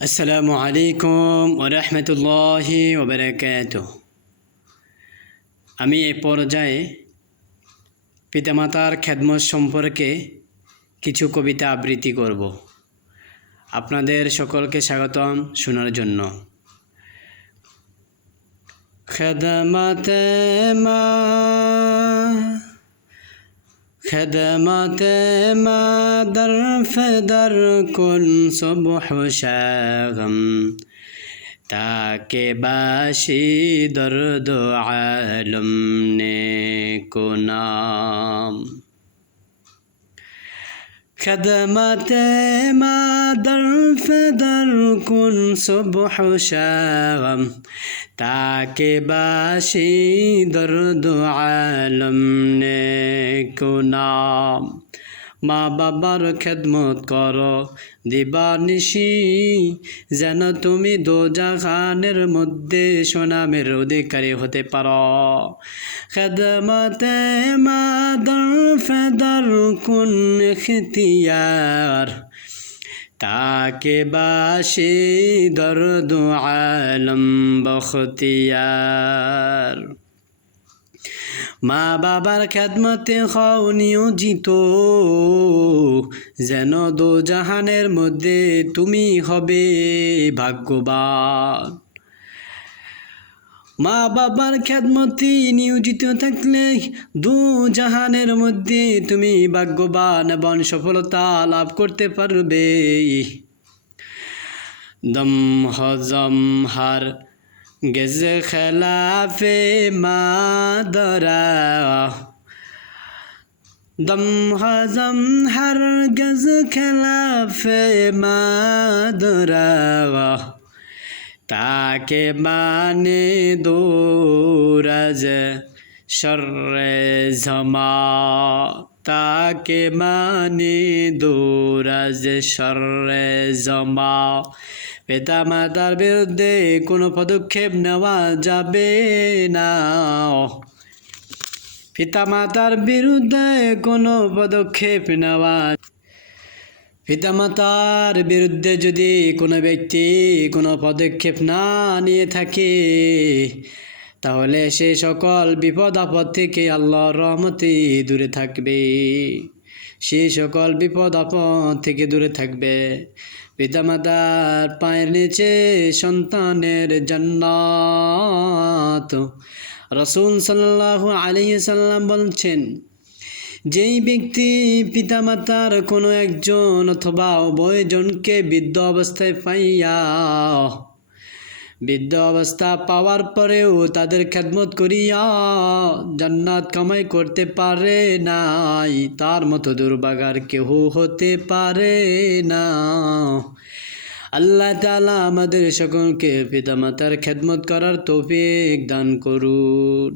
আসসালামু আলাইকুম ওয়া রাহমাতুল্লাহি ওয়া বারাকাতুহু। আমি এই পর্যায়ে পিতামাতার খেদমত সম্পর্কে কিছু কবিতা আবৃত্তি করব। আপনাদের সকলকে স্বাগতম শোনার জন্য। খেদমতে মা দর ফেদর কুন সুবহ শাগম তাকে বাসি দর্দ আলম নে কুনাম। খেদমতে মা দর ফেদর কুন সুবহ শাগম তাকে বাসি দর্দ আলম নে কুনাম। মা বাবার খেদমত করো দিবানিশি, যেন তুমি দোজাহানের মধ্যে সুনামের অধিকারী হতে পারো। খেদমতে মা দর ফেদর কুন ইখতিয়ার তাকে বাসি দর্দ আলম বখতিয়ার। মা বাবার খেদমতে হও নিয়োজিত, যেন দোজাহানের মধ্যে তুমি হবে ভাগ্যবান। মা বাবার খেদমতে নিয়োজিত থাকলে দোজাহানের মধ্যে তুমি ভাগ্যবান এবং সফলতা লাভ করতে পারবে। দম হজম হার গেজ খেলাফে মাদরা, দম হজম হার গেজ খেলাফে মাদরা তাকে মানে দোরাজ শর্রে জমা, তাকে মানে দোরাজ শর্রে জমা। পিতা মাতার বিরুদ্ধে কোনো পদক্ষেপ নেওয়া যাবে না। পিতা মাতার বিরুদ্ধে কোনো পদক্ষেপ নেওয়া, পিতামাতার বিরুদ্ধে যদি কোনো ব্যক্তি কোনো পদক্ষেপ না নিয়ে থাকে, তাহলে সে সকল বিপদ আপদ থেকে আল্লাহর রহমতে দূরে থাকবে। সে সকল বিপদ আপদ থেকে দূরে থাকবে। পিতামাতার পায়ের নিচে সন্তানের জান্নাত। রাসূল সাল্লাল্লাহু আলাইহি সাল্লাম বলছেন, যেই ব্যক্তি পিতামাতার কোনো একজন অথবা উভয়জনকে বৃদ্ধ অবস্থায় বৃদ্ধ অবস্থা পাওয়ার পরেও তাদের খেদমত করিয়া জান্নাত কামাই করতে পারে নাই, তার মতো দুর্ভাগার কেহ হতে পারে না। আল্লাহ তাআলা আমাদের সকলকে পিতামাতার খেদমত করার তৌফিক দান করুন।